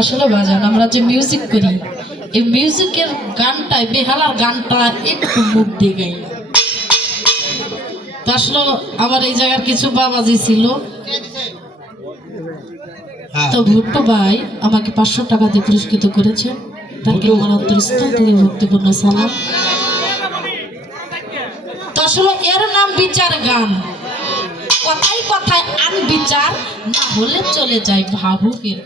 আসলে বাজান আমরা যে মিউজিক করি এই মিউজিকের গানটায় বেহালার গানটা একটু মুখ দিয়ে গাই তো আসলে আমার এই জায়গার কিছু বাবাজি ছিল তো ভুট্টো ভাই আমাকে 500 টাকা দিয়ে পুরস্কৃত করেছে তাকে আমার অন্তরস্থল থেকে ভক্তিপূর্ণ সালাম। তো আসলে এর নাম বিচার গান কথায় কথায় আন বিচার না হলে চলে যায় ভাবুকের